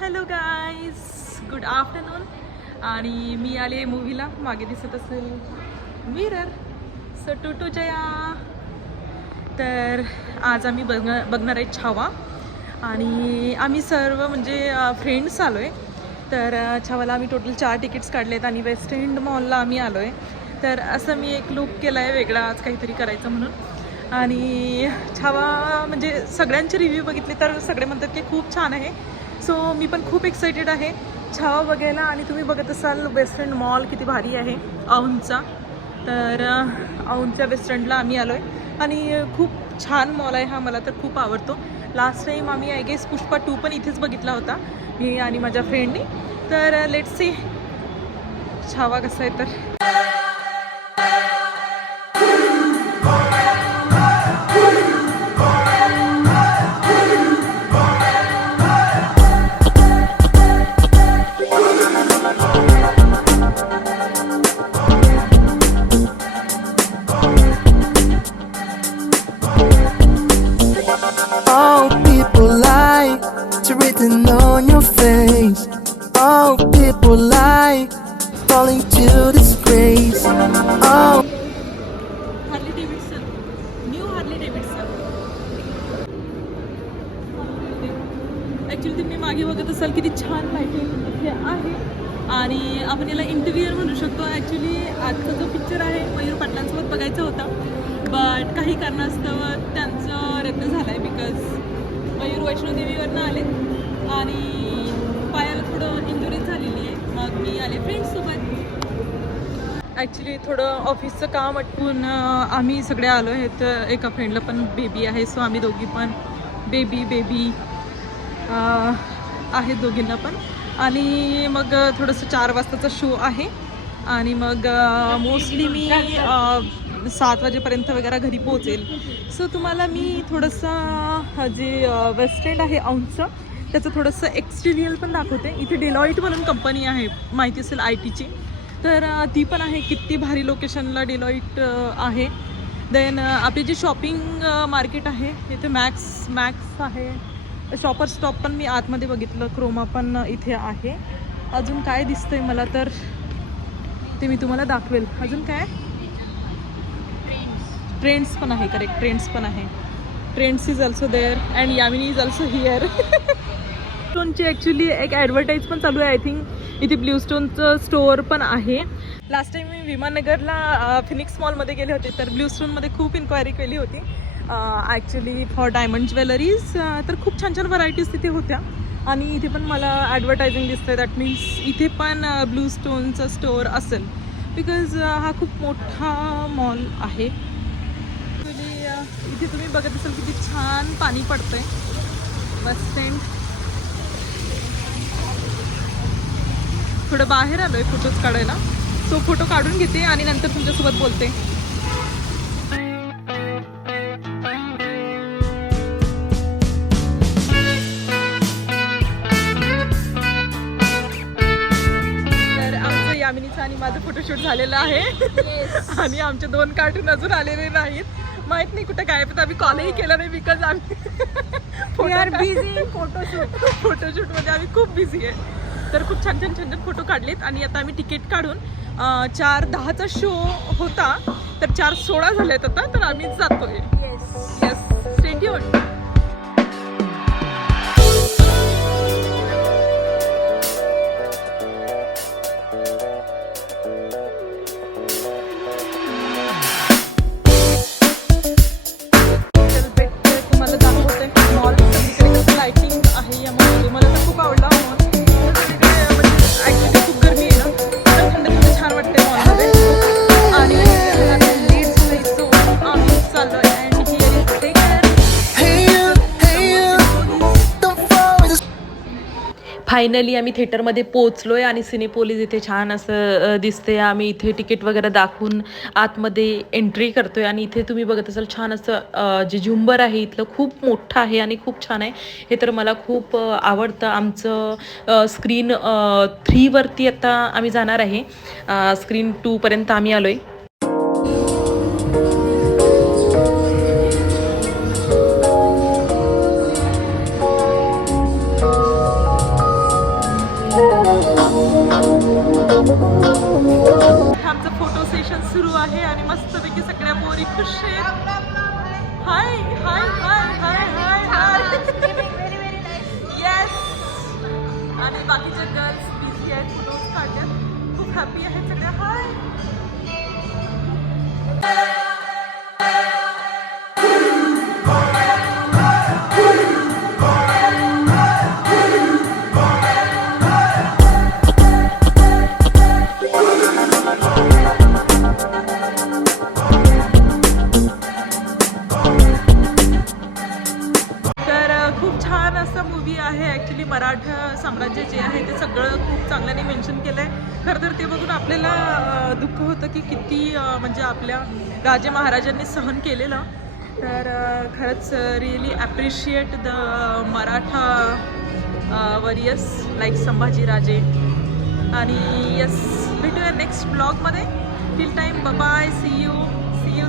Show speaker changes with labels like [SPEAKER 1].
[SPEAKER 1] Hello guys good afternoon आणि मी आले मूवीला मागे दिसत असेल mirror so to to Jaya. तर आज आम्ही बघ बघणार आहे छावा. आणि आम्ही सर्व म्हणजे फ्रेंड्स आलो आहे तर छावाला आम्ही टोटल चार तिकीट्स काढले आहेत आणि वेस्ट एंड मॉलला आम्ही आलो आहे तर असं मी एक लुक केला आहे वेगळा आज काहीतरी करायचं म्हणून. आणि छावा म्हणजे सगळ्यांचे रिव्ह्यू बघितले तर सगळे म्हणतात की खूप छान आहे. सो मी पण खूप एक्सायटेड आहे. छावा बघायला आणि तुम्ही बघत असाल वेस्टर्न मॉल किती भारी आहे औंधचा. तर अ, औंधच्या आम्ही आलो आहे आणि खूप छान मॉल आहे हा मला तर खूप आवडतो. लास्ट टाईम आम्ही आय गेस पुष्पा टू पण इथेच बघितला होता मी आणि माझ्या फ्रेंडनी तर लेट्स सी छावा कसा आहे तर. मागे बघत असाल किती छान लायटिंग इथे आहे. आणि आपण याला इंटरव्ह्युअर म्हणू शकतो. ॲक्च्युली आजचा जो पिक्चर आहे मयूर पाटलांसोबत बघायचा होता. बट काही कारणास्तव त्यांचं रद्द झालं आहे बिकॉज मयूर वैष्णोदेवीवरनं आले. आणि पायाला थोडं इंजुरी झालेली आहे. मग मी आले फ्रेंड्ससोबत ॲक्च्युली थोडं ऑफिसचं काम अटकून आम्ही सगळे आलो आहेत. एका फ्रेंडला पण बेबी आहे सो आम्ही दोघी पण बेबी बेबी आहेत दोघींना पण. आणि मग थोडंसं चार वाजताचा शो आहे. आणि मग मोस्टली मी सात वाजेपर्यंत वगैरे घरी पोहोचेल. सो तुम्हाला मी थोडंसं जे वेस्ट एंड आहे औंचं त्याचं थोडंसं एक्सटिरियल पण दाखवते. इथे डेलॉईट म्हणून कंपनी आहे माहिती असेल आय टीची तर ती पण आहे. किती भारी लोकेशनला डेलॉईट आहे. देन आपली जी शॉपिंग मार्केट आहे इथे मॅक्स मॅक्स आहे. शॉपर स्टॉप पण मी आतमध्ये बघितलं. क्रोमा पण इथे आहे. अजून काय दिसतंय मला तर ते मी तुम्हाला दाखवेल. अजून काय? ट्रेंड्स पण आहे करेक्ट ट्रेंड्स पण आहे. Trends is also there and Yamini is also here स्टोनची actually एक ॲडव्हर्टाईज पण चालू आहे आय थिंक इथे ब्ल्यू स्टोनचं स्टोअर पण आहे. लास्ट टाईम मी विमाननगरला फिनिक्स मॉलमध्ये गेले होते तर ब्ल्यू स्टोनमध्ये खूप इन्क्वायरी केली होती. ॲक्च्युली फॉर डायमंड ज्वेलरीज तर खूप छान छान व्हरायटीज तिथे होत्या. आणि इथे पण मला ॲडव्हर्टायझिंग दिसतंय. दॅट मीन्स इथे पण ब्लू स्टोनचा स्टोअर असेल. बिकॉज हा खूप मोठा मॉल आहे. ॲक्च्युली इथे तुम्ही बघत असाल किती छान पाणी पडतंय. बस स्टँड थोडं बाहेर आलोय फोटोज काढायला. सो फोटो काढून घेते आणि नंतर तुमच्यासोबत बोलते. माझं फोटोशूट झालेलं आहे. आणि आमचे दोन कार्टून अजून आलेले नाहीत. माहीत नाही कुठे काय पण आम्ही कॉलही केला नाही बिकॉज आम्ही फोटोशूट फोटोशूट मध्ये आम्ही खूप बिझी आहे. तर खूप छान छान छान छान फोटो काढलेत. आणि आता आम्ही तिकीट काढून चार दहाचा शो होता. तर चार सोळा झालेत आता. तर आम्ही जातोय. येस स्टेडियम फायनली आम्ही थिएटरमध्ये पोचलो आहे आणि सिनेपोलीस इथे छान असं दिसते आम्ही इथे तिकीट वगैरे दाखवून आतमध्ये एंट्री करतोय. आणि इथे तुम्ही बघत असाल छान असं जे झुंबर आहे इथलं खूप मोठं आहे आणि खूप छान आहे. हे तर मला खूप आवडतं. आमचं स्क्रीन थ्रीवरती आता आम्ही जाणार आहे. स्क्रीन टूपर्यंत आम्ही आलो आहे आमचं फोटो सेशन सुरू आहे आणि मस्तपैकी सगळ्या पोरी खुश आहेत. हाय हाय हाय हाय हाय हाय येस आणि बाकीच्या गर्ल्स बिझी आहेत फोटोज काढल्यात. खूप हॅपी आहेत सगळ्या. हाय खूप चांगल्याने मेन्शन केलं आहे खरं तर ते बघून आपल्याला दुःख होतं की किती म्हणजे आपल्या राजे महाराजांनी सहन केलेलं. तर खरंच really appreciate the Maratha warriors like Sambhajiraje आणि यस भेटूया नेक्स्ट ब्लॉगमध्ये till time bye see you see you